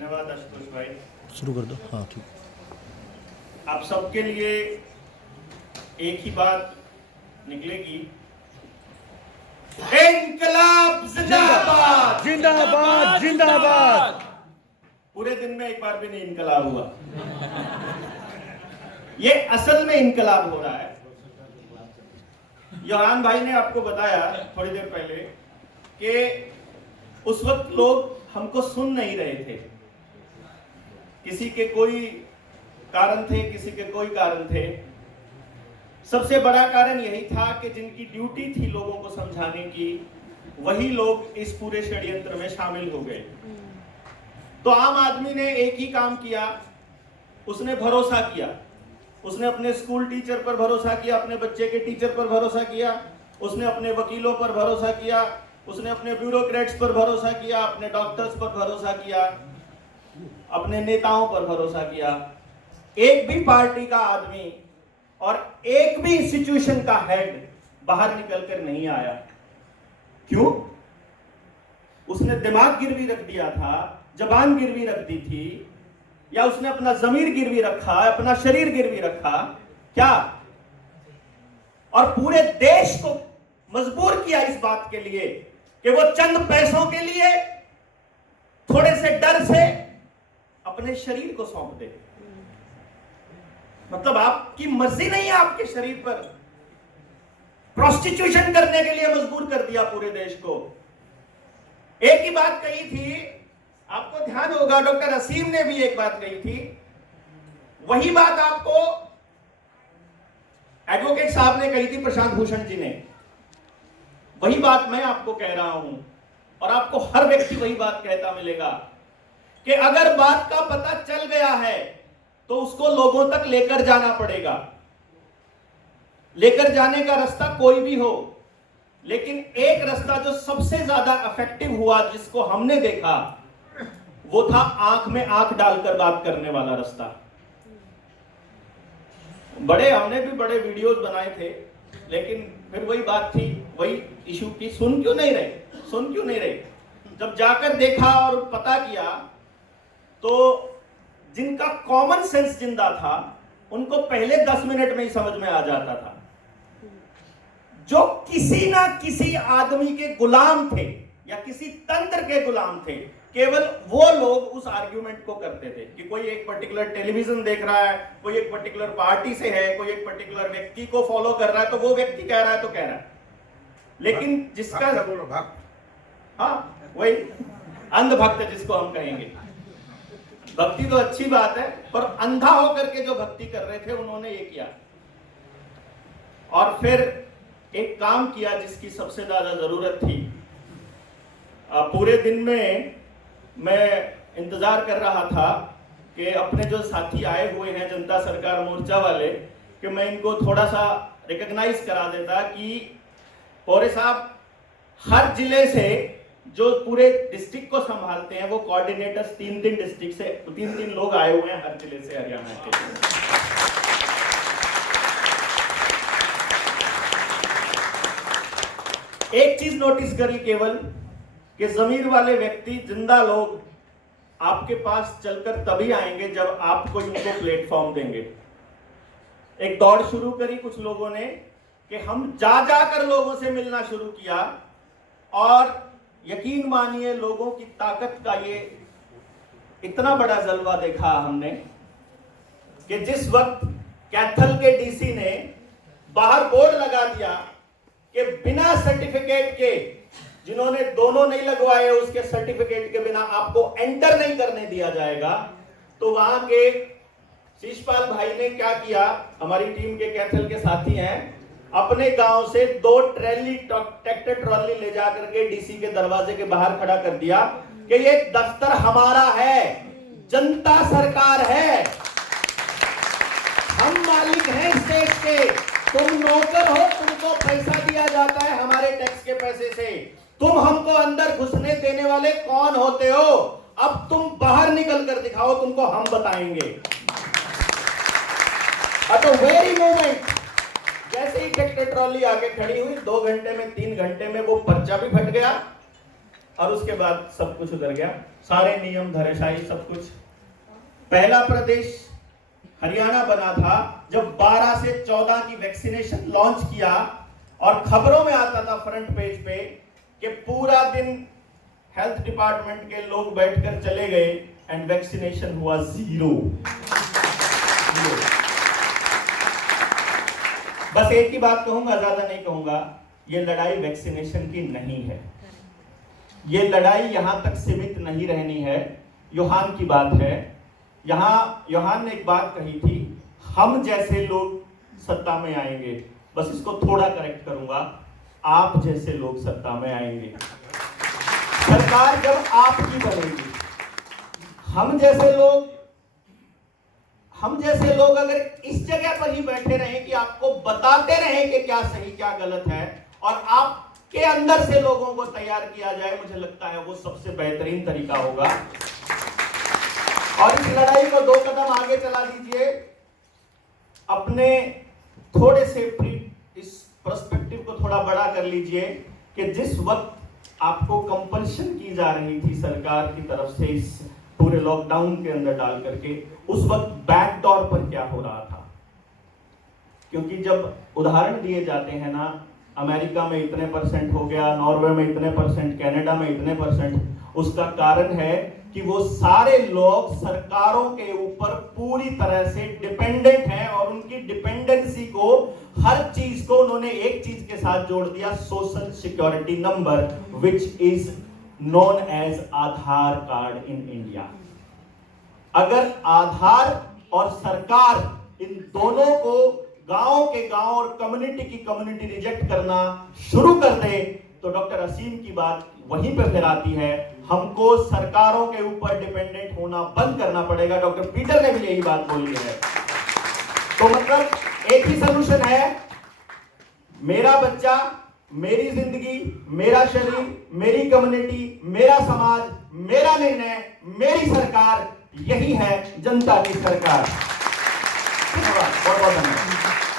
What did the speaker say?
धन्यवाद आशुतोष भाई। शुरू कर दो। हाँ ठीक। आप सबके लिए एक ही बात निकलेगी, इनकलाब जिंदाबाद जिंदाबाद जिंदाबाद। पूरे दिन में एक बार भी नहीं इनकलाब हुआ। ये असल में इनकलाब हो रहा है। योहान भाई ने आपको बताया थोड़ी देर पहले कि उस वक्त लोग हमको सुन नहीं रहे थे। किसी के कोई कारण थे, किसी के कोई कारण थे। सबसे बड़ा कारण यही था कि जिनकी ड्यूटी थी लोगों को समझाने की, वही लोग इस पूरे षड्यंत्र में शामिल हो गए। तो आम आदमी ने एक ही काम किया, उसने भरोसा किया। उसने अपने स्कूल टीचर पर भरोसा किया, अपने बच्चे के टीचर पर भरोसा किया, उसने अपने वकीलों पर भरोसा किया, उसने अपने ब्यूरोक्रेट्स पर भरोसा किया, अपने डॉक्टर्स पर भरोसा किया, अपने नेताओं पर भरोसा किया। एक भी पार्टी का आदमी और एक भी इंस्टीट्यूशन का हेड बाहर निकल कर नहीं आया। क्यों? उसने दिमाग गिरवी रख दिया था, जबान गिरवी रख दी थी, या उसने अपना जमीर गिरवी रखा, अपना शरीर गिरवी रखा क्या? और पूरे देश को मजबूर किया इस बात के लिए कि वो चंद पैसों के लिए, थोड़े से डर से अपने शरीर को सौंप दे। मतलब आपकी मर्जी नहीं है आपके शरीर पर, प्रोस्टिट्यूशन करने के लिए मजबूर कर दिया पूरे देश को। एक ही बात कही थी, आपको ध्यान होगा, डॉक्टर असीम ने भी एक बात कही थी। वही बात आपको एडवोकेट साहब ने कही थी, प्रशांत भूषण जी ने। वही बात मैं आपको कह रहा हूं, और आपको हर व्यक्ति वही बात कहता मिलेगा कि अगर बात का पता चल गया है तो उसको लोगों तक लेकर जाना पड़ेगा। लेकर जाने का रास्ता कोई भी हो, लेकिन एक रास्ता जो सबसे ज्यादा इफेक्टिव हुआ, जिसको हमने देखा, वो था आंख में आंख डालकर बात करने वाला रास्ता। हमने भी बड़े वीडियोस बनाए थे, लेकिन फिर वही बात थी, वही इशू की, सुन क्यों नहीं रहे। जब जाकर देखा और पता किया, तो जिनका कॉमन सेंस जिंदा था, उनको पहले 10 मिनट में ही समझ में आ जाता था। जो किसी ना किसी आदमी के गुलाम थे या किसी तंत्र के गुलाम थे, केवल वो लोग उस आर्ग्यूमेंट को करते थे कि कोई एक पर्टिकुलर टेलीविजन देख रहा है, कोई एक पर्टिकुलर पार्टी से है, कोई एक पर्टिकुलर व्यक्ति को फॉलो कर रहा है, तो वो व्यक्ति कह रहा है तो कह रहा है। लेकिन जिसका हाँ, वही अंधभक्त जिसको हम कहेंगे। भक्ति तो अच्छी बात है, पर अंधा होकर के जो भक्ति कर रहे थे, उन्होंने ये किया। और फिर एक काम किया जिसकी सबसे ज्यादा जरूरत थी। पूरे दिन में मैं इंतजार कर रहा था कि अपने जो साथी आए हुए हैं जनता सरकार मोर्चा वाले, कि मैं इनको थोड़ा सा रिकॉग्नाइज करा देता कि पौरे साहब हर जिले से जो पूरे डिस्ट्रिक्ट को संभालते हैं, वो कोऑर्डिनेटर्स 3-3 डिस्ट्रिक्ट से 3-3 लोग आए हुए हैं हर जिले से, हरियाणा के। एक चीज नोटिस करी केवल, कि जमीर वाले व्यक्ति, जिंदा लोग आपके पास चलकर तभी आएंगे जब आपको इनको प्लेटफॉर्म देंगे। एक दौड़ शुरू करी कुछ लोगों ने कि हम जा जाकर लोगों से मिलना शुरू किया, और यकीन मानिए लोगों की ताकत का ये इतना बड़ा जलवा देखा हमने कि जिस वक्त कैथल के डीसी ने बाहर बोर्ड लगा दिया कि बिना सर्टिफिकेट के, जिन्होंने दोनों नहीं लगवाए उसके सर्टिफिकेट के बिना आपको एंटर नहीं करने दिया जाएगा, तो वहां के शीशपाल भाई ने क्या किया, हमारी टीम के कैथल के साथी हैं, अपने गांव से 2 ट्रैक्टर ट्रॉली ले जाकर के डीसी के दरवाजे के बाहर खड़ा कर दिया कि ये दफ्तर हमारा है, जनता सरकार है, हम मालिक हैं इस देश के, तुम नौकर हो, तुमको पैसा दिया जाता है हमारे टैक्स के पैसे से, तुम हमको अंदर घुसने देने वाले कौन होते हो? अब तुम बाहर निकल कर दिखाओ, तुमको हम बताएंगे। एट द वेरी मोमेंट जैसे ही ट्रैक्टर ट्रॉली आगे खड़ी हुई, 2 घंटे में 3 घंटे में वो पर्चा भी फट गया और उसके बाद सब कुछ उधर गया, सारे नियम धराशायी सब कुछ। पहला प्रदेश हरियाणा बना था जब 12 से 14 की वैक्सीनेशन लॉन्च किया और खबरों में आता था फ्रंट पेज पे कि पूरा दिन हेल्थ डिपार्टमेंट के लोग बैठकर चले गए एंड वैक्सीनेशन हुआ जीरो। बस एक ही बात कहूंगा, ज्यादा नहीं कहूंगा, ये लड़ाई वैक्सीनेशन की नहीं है, ये लड़ाई यहां तक सीमित नहीं रहनी है। यूहान की बात है, यहां यूहान ने एक बात कही थी, हम जैसे लोग सत्ता में आएंगे, बस इसको थोड़ा करेक्ट करूंगा, आप जैसे लोग सत्ता में आएंगे। सरकार जब आपकी बनेगी, हम जैसे लोग अगर इस जगह पर ही बैठे रहें कि आपको बताते रहें कि क्या सही क्या गलत है और आपके अंदर से लोगों को तैयार किया जाए, मुझे लगता है वो सबसे बेहतरीन तरीका होगा। और इस लड़ाई को 2 कदम आगे चला दीजिए, अपने थोड़े से इस पर्सपेक्टिव को थोड़ा बड़ा कर लीजिए कि जिस वक्त आपको कंपल्शन की जा रही थी सरकार की तरफ से इस पूरे लॉकडाउन के अंदर डाल करके, उस वक्त बैकडोर पर क्या हो रहा था। क्योंकि जब उदाहरण दिए जाते हैं ना, अमेरिका में इतने % हो गया, नॉर्वे में इतने %, कनाडा में इतने %, उसका कारण है कि वो सारे लोग सरकारों के ऊपर पूरी तरह से डिपेंडेंट हैं और उनकी डिपेंडेंसी को, हर चीज को उन्होंने एक चीज के साथ जोड़ दिया, social security number, which is known as Aadhaar card in India. अगर आधार और सरकार इन दोनों को गांव के गांव और कम्युनिटी की कम्युनिटी रिजेक्ट करना शुरू कर दे तो डॉक्टर असीम की बात वहीं पर फिर आती है, हमको सरकारों के ऊपर डिपेंडेंट होना बंद करना पड़ेगा। डॉक्टर पीटर ने भी यही बात बोली है। तो मतलब एक ही सलूशन है, मेरा बच्चा, मेरी जिंदगी, मेरा शरीर, मेरी कम्युनिटी, मेरा समाज, मेरा निर्णय, मेरी सरकार, यही है जनता की सरकार। धन्यवाद, बहुत बहुत धन्यवाद।